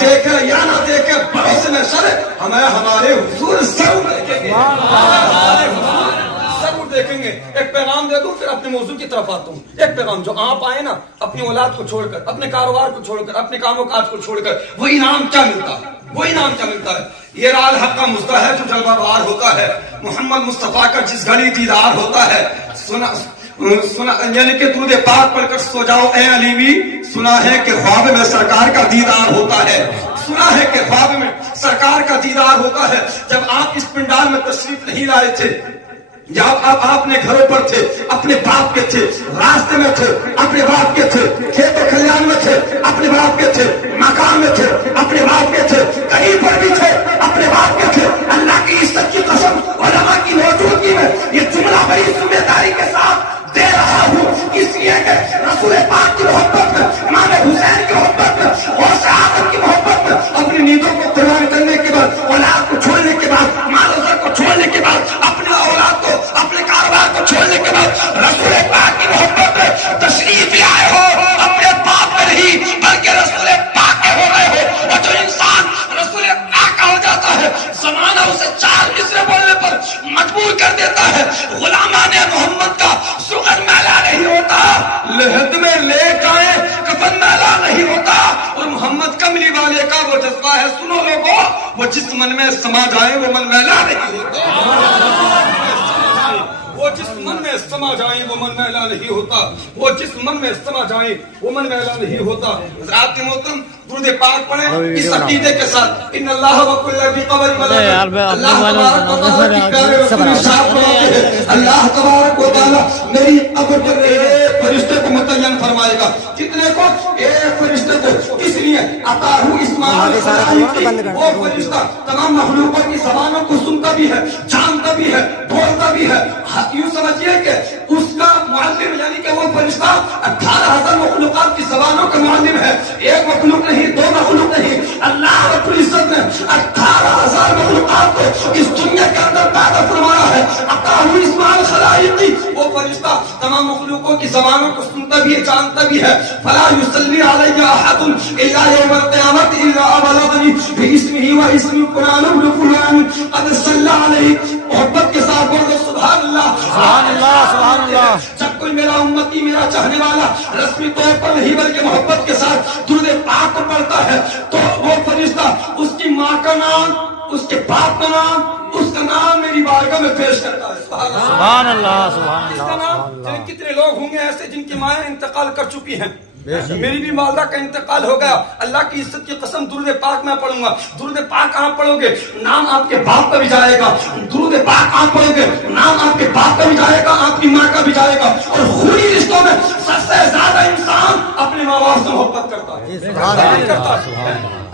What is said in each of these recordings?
دیکھے یا نہ دیکھے بڑوں سے نہ شرے ہمیں ہمارے حضور ضرور دیکھیں گے، ضرور دیکھیں گے۔ ایک پیغام دے دوں پھر اپنے موضوع کی طرف آتا ہوں۔ ایک پیغام جو آپ آئے نا اپنی اولاد کو چھوڑ کر، اپنے کاروبار کو چھوڑ کر، اپنے کام و کاج کو چھوڑ کر، وہ انعام کیا ملتا ہے؟ وہ انعام کیا ملتا ہے؟ یہ رال حق کا مزدہ ہے جو جلوہ بار ہوتا ہے، محمد مصطفیٰ کا جس گھڑی دیدار ہوتا ہے، سنا یعنی کہ درود پاک پڑھ کر سو جاؤ اے علیمی، سنا ہے کہ خواب میں سرکار کا دیدار ہوتا ہے، سنا ہے کہ خواب میں سرکار کا دیدار ہوتا ہے۔ جب آپ اس پنڈال میں تشریف نہیں لائے تھے، جب آپ اپنے گھروں پر تھے، اپنے باپ کے تھے، راستے میں تھے اپنے باپ کے تھے، کھیت و کھلیان میں تھے اپنے باپ کے تھے، مکان میں تھے اپنے باپ کے تھے، کہیں پر بھی تھے اپنے باپ کے تھے۔ اللہ کی عزت کی قسم علماء کی موجودگی میں یہ جملہ بڑی ذمہ داری کے ساتھ دے رہا ہوں، اس لیے کہ رسول پاک کی محبت میں، امام حسین کی محبت میں، غوث اعظم کی محبت میں، اپنی نیندوں کو قربان کرنے کے بعد، اولاد کو چھوڑنے کے بعد، مال و زر کو چھوڑنے کے بعد، اپنے اولاد کو، اپنے کاروبار کو چھوڑنے کے بعد رسول پاک کی محبت میں تشریف لائے ہو، اپنے باپ میں نہیں بلکہ رسول پاک کے ہو رہے ہو۔ اور جو انسان رسول پاک کا ہو جاتا ہے زمانہ اسے چار مصرے بولنے پر مجبور کر دیتا ہے۔ غلامان محمد کا سخن میلا نہیں ہوتا، لحد میں لے جائیں کفن میلا نہیں ہوتا، اور محمد کملی والے کا وہ جذبہ ہے، سنو لوگو، وہ جس من میں سما جائے وہ من میلا نہیں ہوتا، وہ جس من میں سما جائیں وہ من میلا نہیں ہوتا، وہ جس من میں سما جائیں وہ من میلا نہیں ہوتا۔ حضرات محترم درود پاک پڑھیں اس عقیدے کے ساتھ، ان اللہ وکل ذی قبر مدد، اللہ تبارک و تعالیٰ کی پیارے رسول ارشاد فرماتے ہیں، اللہ تبارک و تعالیٰ میری قبر پر ایک فرشتے کو متعین فرمائے گا۔ کتنے کو؟ ایک فرشتے کو۔ کس لیے؟ عطا ہوں اسماعیل خلائق، وہ فرشتہ تمام مخلوقوں کی زبانوں کو سنتا بھی ہے، جانتا بھی ہے، بولتا بھی ہے۔ یوں سمجھیے کہ اس کا معلم یعنی کہ وہ فرشتہ 18,000 مخلوقات کی زبانوں کا معلم ہے، ایک مخلوق نہیں، دو مخلوق نہیں، اللہ رب العزت نے 18,000 مخلوقات کو اس دنیا کے اندر پیدا فرمایا ہے۔ عطا ہوں اسماعیل خلائقی، وہ فرشتہ تمام مخلوقوں کی زبانوں کو سنتا بھی ہے، جانتا بھی ہے۔ فلا یصلی علی احد الا یوم القیامۃ الا بلغنی باسمہ و اسم فلان ابن فلان قد صلی علیہ۔ محبت کے ساتھ بولو سبحان اللہ، سبحان اللہ، سبحان اللہ۔ جب کوئی میرا امتی، میرا چاہنے والا رسمی طور پر نہیں بلکہ محبت کے ساتھ درود پاک کو پڑھتا ہے تو وہ فرشتہ اس کی ماں کا نام، اس کے باپ کا نام، اس کا نام میری بارگاہ میں پیش کرتا ہے۔ سبحان اللہ، سبحان اس کا اللہ۔ نام کتنے لوگ ہوں گے ایسے جن کی مائیں انتقال کر چکی ہیں، میری بھی والدہ کا انتقال ہو گیا، اللہ کی عزت کی قسم درود پاک میں پڑھوں گا۔ درود پاک آپ پڑھو گے نام آپ کے باپ کا بھی جائے گا، درود پاک آپ پڑھو گے نام آپ کے باپ کا بھی جائے گا، آپ کی ماں کا بھی جائے گا۔ اور خونی رشتوں میں سب سے زیادہ انسان اپنے ماں باپ سے محبت کرتا ہے۔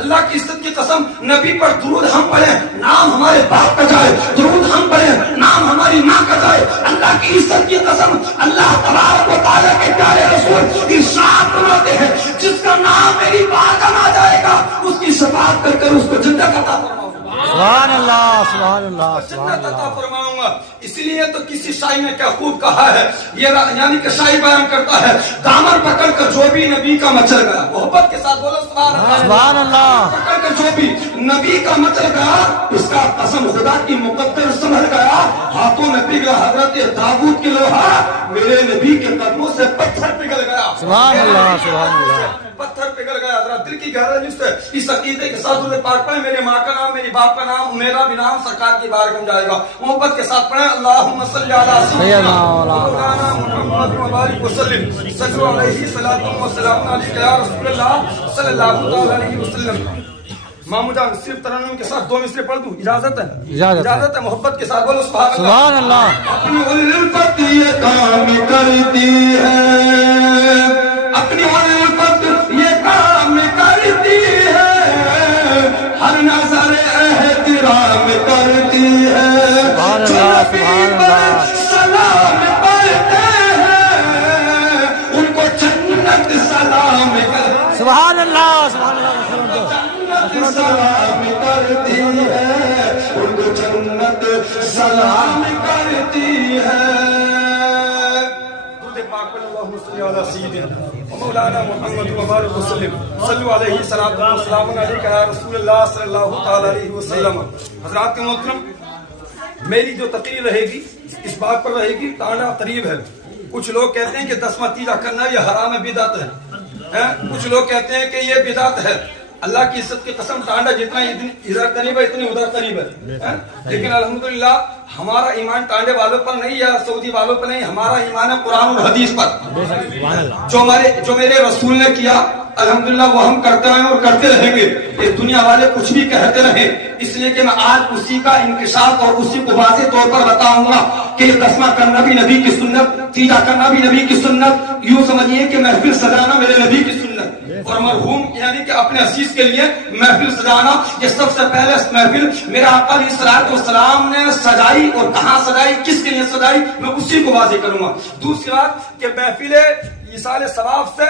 اللہ کی عزت کی قسم نبی پر درود ہم پڑھیں نام ہمارے باپ کا جائے، درود ہم پڑھیں نام ہماری ماں کا جائے۔ اللہ کی عزت کی قسم اللہ تبارک و تعالیٰ کے پیارے رسول ارشاد فرماتے ہیں، جس کا نام میری بارگاہ میں آ جائے گا اس کی شفاعت کر کر اس کو جنت عطا فرماؤں گا۔ سبحان اللہ، سبحان اللہ، سبحان جنت عطا اللہ۔ فرماؤں گا۔ اسی لیے تو کسی شاعر نے کیا خوب کہا ہے، یہ یعنی کہ شاعر بیان کرتا ہے، دامن پکڑ کر جو بھی نبی کا مچل گیا، محبت کے ساتھ بولو سبحان اللہ، سبحان اللہ۔ پکڑ کر جو بھی نبی کا مچل گیا، اس کا قسم خدا کی مقدر سنبھل گیا، ہاتھوں میں پگھلا حضرت داؤد کی لوہا، میرے نبی کے قدموں سے پتھر پگھل گیا۔ سبحان اللہ، سبحان اللہ۔ پتھر پگھل گیا۔ ذرا دل کی گہرائی سے اس عقیدے کے ساتھ درود پاک پڑھیں، میرے ماں کا نام، میری باپ کا نام، میرا بھی نام سرکار کی بارگاہ میں جائے گا۔ محبت کے ساتھ پڑھیں، اللہم صلی علی سیدنا مولانا محمد و بارک وسلم، صلو علیہ صلاۃ و سلام علیک یا رسول اللہ صلی اللہ علیہ وسلم۔ مامو جان صرف ترنم کے ساتھ 2 مصرے پڑھ دوں، اجازت ہے؟ اجازت ہے۔ محبت کے ساتھ بولو سبحان اللہ، سبحان اللہ۔ اپنی الفت یہ کام کرتی ہے، اپنی الفت یہ کام کرتی ہے، ہر نظر احترام کرتی ہے، جو نبی پر سلام پڑھتے ہیں ان کو جنت سلام کرتی ہے۔ سبحان اللہ، سبحان اللہ۔ جنت سلام کرتی ہے، ان کو جنت سلام کرتی ہے۔ درود پاک پر اللہم صلی علی سیدنا مولانا محمد وبارک وسلم صلو علیہ صلاۃ و سلام علیک یا رسول اللہ صلی اللہ تعالی علیہ وسلم. حضرات محترم، میری جو تقریر رہے گی اس بات پر رہے گی ٹانڈا قریب ہے. کچھ لوگ کہتے ہیں کہ 10واں تیرا کرنا یہ حرام ہے، بدعت ہے. کچھ لوگ کہتے ہیں کہ یہ بدعت ہے. اللہ کی عزت کی قسم ٹانڈا جتنا ادھر قریب ہے اتنی ادھر قریب ہے. لیکن الحمدللہ ہمارا ایمان ٹانڈے والوں پر نہیں یا سعودی والوں پر نہیں، ہمارا ایمان ہے قرآن اور حدیث پر. جو میرے رسول نے کیا الحمدللہ وہ ہم کرتے ہیں اور کرتے رہیں گے. یہ دنیا والے کچھ بھی کہتے رہیں، اس لیے کہ میں آج اسی کا انکشاف اور اسی کو واضح طور پر بتاؤں گا کہ یہ 10واں کرنا بھی نبی کی سنت، تیجا کرنا بھی نبی کی سنت. یوں سمجھیے کہ محفل سجانا میرے نبی کی سنت، اور مرحوم یعنی کہ اپنے عزیز کے لیے محفل سجانا یہ سب سے پہلے محفل میرا آقا علیہ الصلوۃ والسلام نے سجائی. اور کہاں سجائی، کس کے لیے سجائی، میں اسی کو واضح کروں گا. دوسری بات کہ محفل ایصال ثواب سے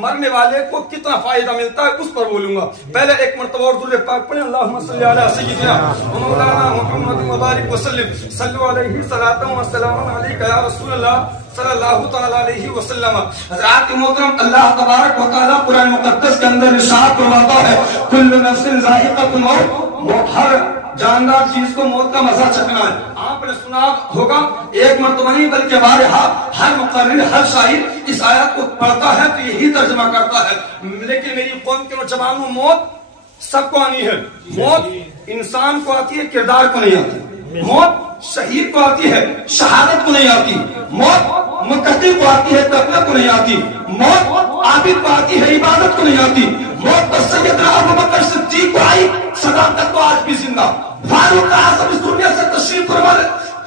مرنے والے کو کتنا فائدہ ملتا ہے اس پر بولوں گا. پہلے ایک مرتبہ اور درود پاک پڑھیں، اللہم صلی علی سیدنا مولانا محمد وبارک وسلم صلو علیہ صلاۃ و سلام علیک یا رسول اللہ صلی اللہ تعالی علیہ وسلم. حضرات محترم، اللہ تبارک و تعالی قرآن مقدس کے اندر ارشاد فرماتا ہے کل نفس ذائقۃ الموت، ہر جاندار چیز کو موت کا مزہ چکھنا ہے. آپ نے سنا ہوگا ایک مرتبہ نہیں بلکہ بارہا ہر مقرر ہر شاعر اس آیت کو پڑھتا ہے تو یہی ترجمہ کرتا ہے. لیکن میری قوم کے نوجوانوں، موت سب کو آنی ہے. موت انسان کو آتی ہے، کردار کو نہیں آتی. موت شہید کو آتی ہے، شہادت کو نہیں آتی. موت متقی کو آتی ہے، تقوی کو نہیں آتی. موت عابد کو آتی ہے، عبادت کو نہیں آتی. موت پر سیدنا ابوبکر صدیق کو آئی، صداقت کو آج بھی زندہ. فاروق اعظم اس دنیا سے تشریف فرما،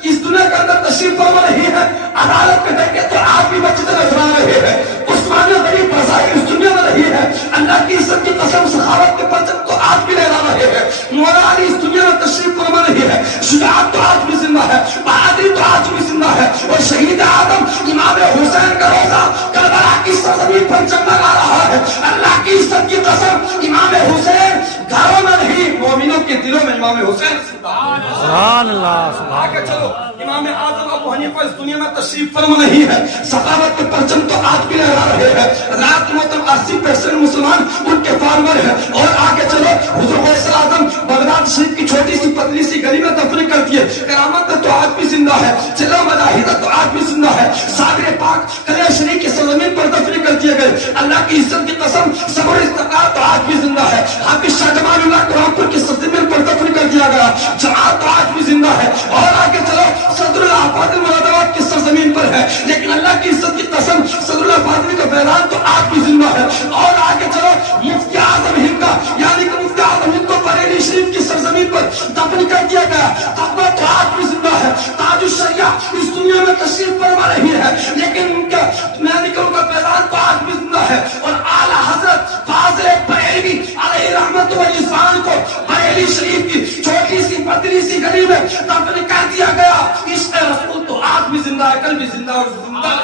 اس دنیا کے اندر تشریف فرما رہی ہے، عدالت کے ڈنڈے تو آج بھی بچتے نظر آ رہے ہیں. عثمان غریب فضائل اس دنیا میں رہی ہے، اللہ کی عزت کی قسم سخاوت کے پرچم تو آج بھی لہرا رہے ہیں. مولا علی اس دنیا میں تشریف فرما رہی ہے، شجاعت تو آج بھی زندہ ہے، بہادری تو آج بھی زندہ ہے. اور شہید اعظم امام حسین کا روزہ کربلا کی سرزمین پر جگمگا رہا ہے. اللہ کی عزت کی قسم امام حسین گھروں میں نہیں، مومنوں کے دلوں میں امام حسین. سبحان اللہ. آگے چلو، امام اعظم ابو حنیفہ اس دنیا میں تشریف فرما نہیں ہے، سخاوت کے پرچم تو آج بھی لہرا رہے ہیں. رات محترم 80% مسلمان ان کے فارور ہیں. اور آگے چلو، حضور غوث اعظم بغداد شریف کی چھوٹی سی پتلی سی گلی میں دفن کر دیے. کرامت تو آج بھی زندہ ہے، چلا مجاہدہ تو آج بھی زندہ ہے. صابر پاک قلعہ شریف کی سرزمین پر دفن کر دیے گئے. اللہ کی عزت کی قسم صبر استقامت تو آج بھی زندہ ہے. حافظ شاہ جمال اللہ قرآن کی سرزمین پر دفن کر دیا گیا. جماعت تو آج بھی زندہ ہے. اور آگے چلو، صدر الافاضل مراد آباد کی سرزمین پر ہے، لیکن اللہ کی عزت کی قسم صدر الافاضل کا فیضان تو آج بھی زندہ ہے. اور آگے چلو، مفتی اعظم ہند کا یعنی کہ مفتی اعظم ہند کو بریلی شریف کی سرزمین پر دفن کر دیا گیا. تقویٰ تو آج بھی زندہ ہے. تاج الشریعہ اس دنیا میں تشریف فرما رہی ہے، لیکن ان کا یعنی کہ ان کا فیضان تو آج بھی زندہ ہے. اور اعلیٰ حضرت فاضل بریلوی علیہ رحمت و رضوان کو بریلی شریف کی چھوٹی سی پتلی سی گلی میں دفن کر دیا گیا. عشق رسول تو آج بھی زندہ ہے، کل بھی زندہ اور زندہ.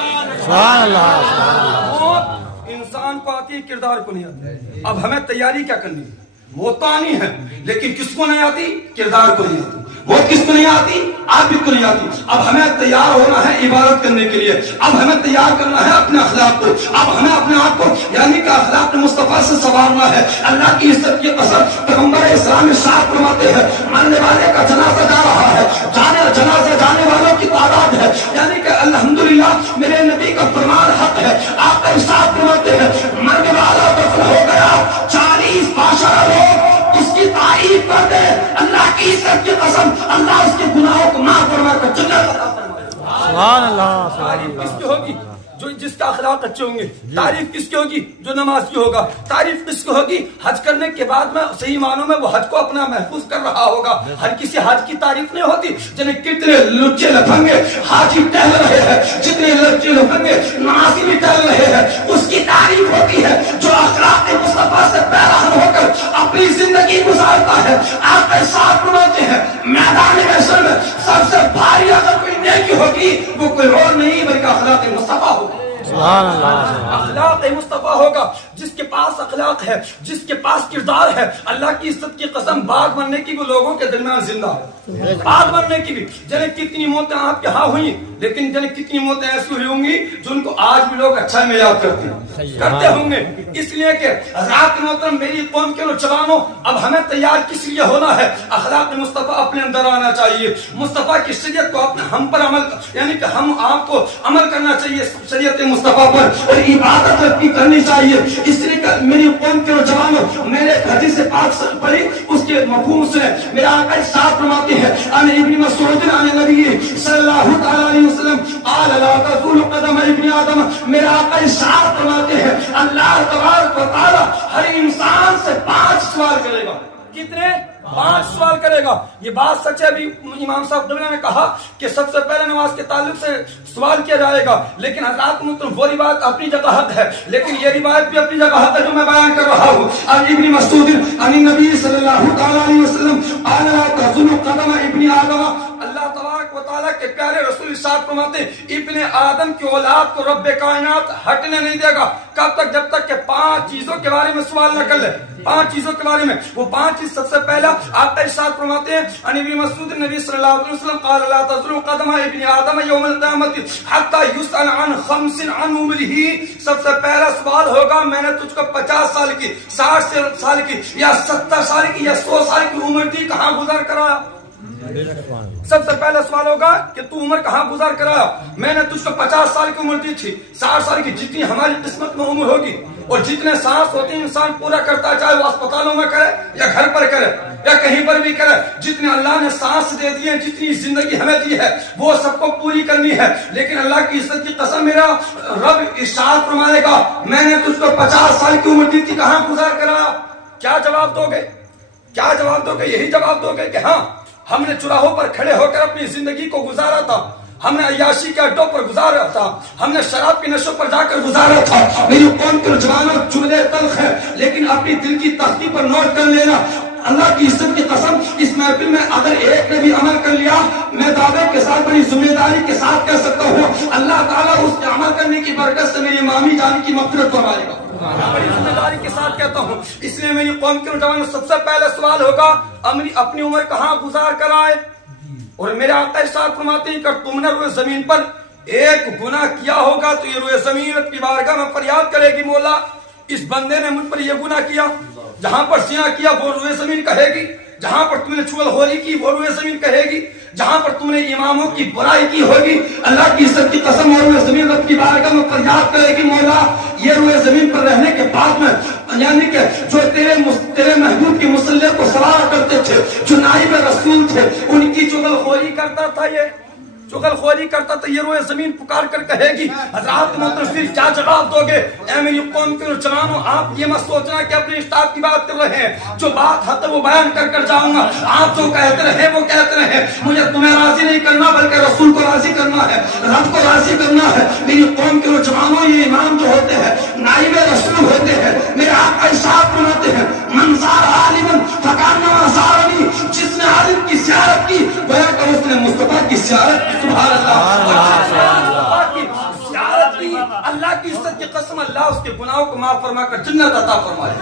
سبحان اللہ. موت انسان کو آتی ہے، کردار کو نہیں آتی. اب ہمیں تیاری کیا کرنی ہے؟ موت تو آنی ہے، لیکن کس کو نہیں آتی؟ کردار کو نہیں آتی. موت کس کو نہیں آتی؟ عابد کو نہیں آتی. اب ہمیں تیار ہونا ہے عبادت کرنے کے لیے. اب ہمیں تیار کرنا ہے اپنے اخلاق کو. اب ہمیں اپنے آپ کو یعنی کہ اخلاق مصطفیٰ سے سنوارنا ہے. اللہ کی عزت کی قسم پیغمبر اسلام ارشاد فرماتے ہیں مرنے والے کا جنازہ جا رہا ہے، جنازہ جانے والوں کی تعداد ہے. یعنی کہ الحمدللہ میرے نبی کا فرمان حق ہے. آپ ارشاد فرماتے ہیں مرنے والا دفن ہو گیا، 40 بادشاہ لوگ اس کی تعریف کر دے. اللہ کی عزت کی قسم اللہ اس کے گناہوں کو معاف فرما کر جنت عطا فرمائے. سبحان اللہ. تعریف کس کی ہوگی؟ جو جس کا اخلاق اچھے ہوں گے. تعریف کس کی ہوگی؟ جو نمازی ہوگا. تعریف کس کی ہوگی؟ حج کرنے کے بعد میں صحیح معنوں میں وہ حج کو اپنا محفوظ کر رہا ہوگا. ہر کسی حج کی تعریف نہیں ہوتی. جنہیں کتنے لچے لفنگے حاجی ٹہل رہے ہیں، جتنے لچے لفنگے نمازی بھی ٹہل رہے ہیں، اس کی تعریف ہوتی ہے جو اخلاق مصطفیٰ سے پیراہن ہو کر اپنی زندگی گزارتا ہے. آپ کے ساتھ بناتے ہیں میدان محشر میں سب سے بھاری اگر کوئی نیکی ہوگی وہ کوئی اور نہیں بلکہ اخلاق مصطفیٰ ہوگی. سبحان اللہ اخلاق مصطفیٰ ہوگا جس کے پاس اخلاق ہے، جس کے پاس کردار ہے، اللہ کی عزت کی قسم باغ بننے کی بھی لوگوں کے درمیان زندہ ہے، باغ بننے کی بھی۔ جنہیں کتنی موتیں آپ کے ہاں ہوئی، لیکن جنہیں کتنی موتیں ایسی ہوئی ہوں گی جو ان کو آج بھی لوگ اچھا میں یاد کرتے ہوں گے، اس لیے کہ حضرات محترم میری قوم کے نوجوانوں، اب ہمیں تیار کس لیے ہونا ہے؟ اخلاق مصطفیٰ اپنے اندر آنا چاہیے، مصطفیٰ کی شریعت کو اپنے ہم پر عمل، یعنی کہ ہم آپ کو عمل کرنا چاہیے شریعت مصطفیٰ پر، اور عبادت رب کی کرنی چاہیے۔ اس لیے کہ میری قوم کے نوجوانوں، میں نے حدیث پاک پڑھی، اس کے مفہوم سے میرا آقا صاحب فرماتے ہیں، ان ابن مسعود عن نبی صلی اللہ تعالی علیہ وسلم قال لا تزول قدم ابن آدم، میرا آقا صاحب فرماتے ہیں اللہ تبارک و تعالی ہر انسان سے 5 سوال کرے گا۔ کتنے؟ 5 سوال کرے گا۔ یہ بات سچ ہے۔ ابھی امام صاحب قبلہ نے کہا کہ سب سے پہلے نماز کے تعلق سے سوال کیا جائے گا، لیکن حضرات محترم وہ روایت اپنی جگہ حق ہے، لیکن یہ روایت بھی اپنی جگہ حق ہے جو میں بیان کر رہا ہوں۔ ابن مسعود عن النبی صلی اللہ تعالی علیہ وسلم قال لا تزول قدم ابن آدم، اللہ تبارک و تعالیٰ کے پیارے رسول ارشاد فرماتے ہیں ابن آدم کی اولاد کو رب کائنات ہٹنے نہیں دے گا۔ کب تک؟ جب تک کہ 5 چیزوں کے بارے میں سوال نہ کر لے۔ 5 چیزوں کے بارے میں، وہ 5 چیز سب سے پہلا آپ ارشاد فرماتے ہیں ان ابن مسعود نبی صلی اللہ علیہ وسلم قال لا تزول قدم ابن آدم یوم القیامت حتی یسأل عن 5 عن عمرہ، سب سے پہلا سوال ہوگا میں نے تجھ کو 50 سال کی، 60 سال کی یا 70 سال کی یا 100 سال کی عمر دی، کہاں گزر کرایا؟ سب سے پہلا سوال ہوگا کہ تو عمر کہاں گزار کرایا؟ میں نے تجھ کو 50 سال کی عمر دی تھی، 60 سال کی، جتنی ہماری قسمت میں عمر ہوگی اور جتنے سانس ہوتے ہیں انسان پورا کرتا ہے، چاہے وہ اسپتالوں میں کرے یا گھر پر کرے یا کہیں پر بھی کرے، جتنے اللہ نے سانس دے دی ہے، جتنی زندگی ہمیں دی ہے وہ سب کو پوری کرنی ہے۔ لیکن اللہ کی عزت کی قسم میرا رب ارشاد فرمائے گا میں نے تجھ کو 50 سال کی عمر دی تھی، کہاں گزار کرایا؟ کیا جواب دو گے؟ کیا جواب دو گے؟ یہی جواب دو گے کہ ہاں ہم نے چراہوں پر کھڑے ہو کر اپنی زندگی کو گزارا تھا، ہم نے عیاشی کے اڈوں پر گزارا تھا، ہم نے شراب کے نشوں پر جا کر گزارا تھا۔ میری قوم کے نوجوانوں جملے تلخ ہے لیکن اپنی دل کی تختی پر نوٹ کر لینا، اللہ کی عزت کی قسم اس محفل میں اگر ایک نے بھی عمل کر لیا، میں دعوے کے ساتھ بڑی ذمہ داری کے ساتھ کہہ سکتا ہوں اللہ تعالیٰ اس کے عمل کرنے کی برکت سے میری مامی جان کی مغفرت فرمائے گا۔ بڑی ذمہ داری کے ساتھ کہتا ہوں، اس لیے میری قوم کے نوجوانوں سب سے پہلا سوال ہوگا اپنی عمر کہاں گزار کر آئے؟ اور میرے آقا ارشاد فرماتے ہیں کہ تم نے روئے زمین پر ایک گناہ کیا ہوگا تو یہ روئے زمین اپنی بارگاہ میں فریاد کرے گی مولا اس بندے نے مجھ پر یہ گناہ کیا۔ جہاں پر زنا کیا وہ روئے زمین کہے گی، جہاں پر تم نے چغل خوری کی وہ روئے زمین کہے گی، جہاں پر تم نے اماموں کی برائی کی ہوگی اللہ کی عزت کی قسم اور روئے زمین رب کی بارگاہ میں فریاد کرے گی مولا یہ روئے زمین پر رہنے کے بعد میں، یعنی کہ جو تیرے محبوب کی مسلح کو سوار کرتے تھے، جو نائب رسول تھے، ان کی چغل خوری کرتا تھا، یہ چغل خوری کرتا تھا، یہ روئے زمین پکار کر کہے گی۔ حضرات محترم پھر کیا جواب دو گے؟ اے میری قوم کے نوجوانوں آپ یہ مت سوچنا کہ اپنے اسٹاف کی بات کر رہے ہیں، جو بات حق ہے وہ بیان کر کر جاؤں گا، آپ جو کہتے رہے وہ کہتے رہے، مجھے تمہیں راضی نہیں کرنا بلکہ رسول کو راضی کرنا ہے، رب کو راضی کرنا ہے۔ میری قوم کے نوجوانوں یہ امام جو ہوتے ہیں نائب رسول ہوتے ہیں، میرے آقا ارشاد فرماتے ہیں من زار عالما فکانما زارنی، جس نے عالم کی زیارت کی گویا کہ اس نے مصطفیٰ کی زیارت کی۔ سبحان اللہ، اللہ کی عزت کی قسم اللہ اس کے گناہوں کو معاف فرما کر جنت عطا فرمائے۔